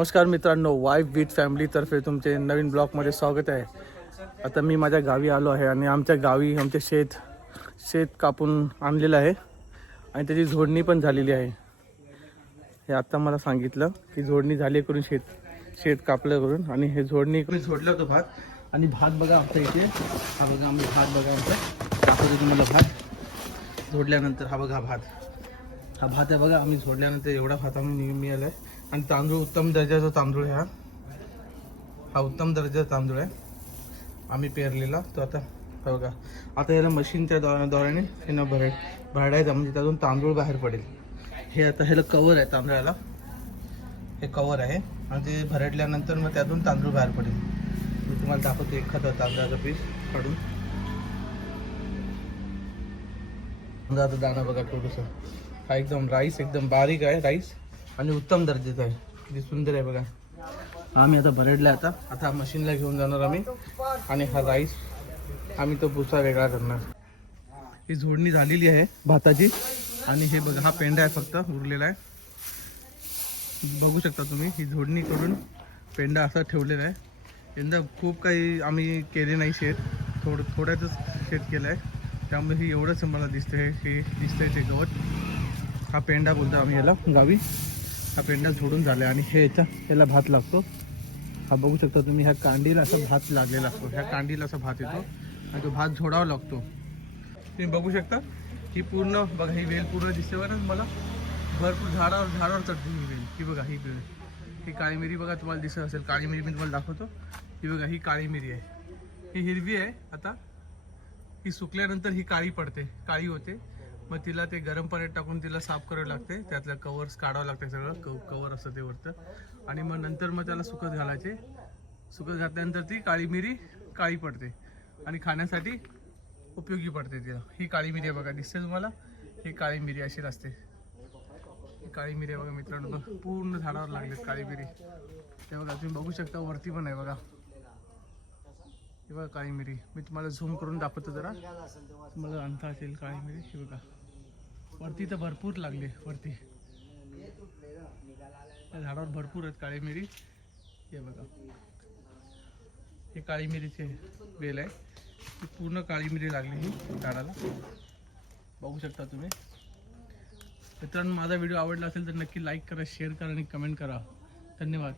नमस्कार मित्रांनो, wife with फॅमिलीतर्फे तुमचे नवीन ब्लॉगमध्ये स्वागत आहे. आता मी माझ्या गावी आलो आहे आणि आमच्या गावी आमचे शेत कापून आणलेलं आहे आणि त्याची झोडणी पण झालेली आहे. हे आता मला सांगितलं की झोडणी झाली करून शेत कापलं करून आणि हे झोडणी करून झोडलं होतं भात. आणि भात बघा आमच्या इथे, हा बघा आम्ही भात बघा आमचा दाखवतो तुम्हाला. भात झोडल्यानंतर हा बघा भात आहे बघा. आम्ही झोडल्यानंतर एवढा भात आम्ही मिळाला आहे. आणि तांदूळ उत्तम दर्जाचा तांदूळ आहे. हा उत्तम दर्जाचा तांदूळ आहे आम्ही पेरलेला. तो आता बघा, आता याला मशीनच्या द्वाराने यांना भरडायचं म्हणजे त्यातून तांदूळ बाहेर पडेल. हे आता ह्याला कवर आहे तांदळाला, हे कवर आहे आणि ते भरडल्यानंतर मग त्यातून तांदूळ बाहेर पडेल. मी तुम्हाला दाखवतो एखादा तांदळाचा पीस काढून. तांदळाचा दाणा बघा थोडंसं, हा एकदम राईस एकदम बारीक आहे राईस आणि उत्तम दर्जाचा आहे. किती सुंदर आहे बघा. आम्ही आता भरडला, आता मशीनला घेऊन जाणार आम्ही आणि हा राईस आम्ही तो भुसा वेगळा करणार. ही झोडणी झालेली आहे भाताची आणि हे बघा हा पेंडा आहे फक्त उरलेला आहे. बघू शकता तुम्ही, ही झोडणी करून पेंडा असा ठेवलेला आहे. यंदा खूप काही आम्ही केले नाही शेत, थोड्याच शेत केलं आहे, त्यामुळे ही एवढंच मला दिसतंय ते गवत. हा पेंडा बोलतो आम्ही याला गावी. हा पेंडा झोडून झाला आणि याला भात लागतो. हा बघू शकता तुम्ही, ह्या कांडीला असा भात लागलेला असतो. ह्या कांडीला असा भात येतो आणि तो भात झोडावा लागतो. तुम्ही बघू शकता ही पूर्ण बघा, ही वेल पूर्ण दिसते बघा मला. भरपूर झाडावर चढते ही वेल. ही बघा, ही वेल, ही काळी मिरी बघा तुम्हाला दिसत असेल. काळी मिरी मी तुम्हाला दाखवतो. ही बघा, ही काळी मिरी आहे. ही हिरवी आहे. आता ही सुकल्यानंतर ही काळी पडते, काळी होते. मग तिला ते गरम पाण्यात टाकून तिला साफ करावं लागते. त्यातलं कवर्स काढावं लागतं, सगळं कवर असतं ते वरतं. आणि मग नंतर मग त्याला सुकत घालायचे. सुकत घातल्यानंतर ती काळी मिरी काळी पडते आणि खाण्यासाठी उपयोगी पडते तिला. ही काळी मिरी आहे बघा, दिसते तुम्हाला. ही काळी मिरी अशी असते. ही काळी मिरी आहे बघा मित्रांनो, पूर्ण झाडावर लागलेत काळी मिरी. ते बघा तुम्ही बघू शकता, वरती पण आहे बघा. हे बघा काळी मिरी, मी तुम्हाला झूम करून दाखवतो जरा, तुम्हाला अंता असेल काळी मिरी. हे बघा वरती तर भरपूर लागले, वरती त्या झाडावर भरपूर आहेत काळी मिरी. हे बघा, हे काळी मिरीचे वेल आहे. ही पूर्ण काळी मिरी लागली ही झाडाला, बघू शकता तुम्ही. मित्रांनो, माझा व्हिडिओ आवडला असेल तर नक्की लाईक करा, शेअर करा आणि कमेंट करा. धन्यवाद.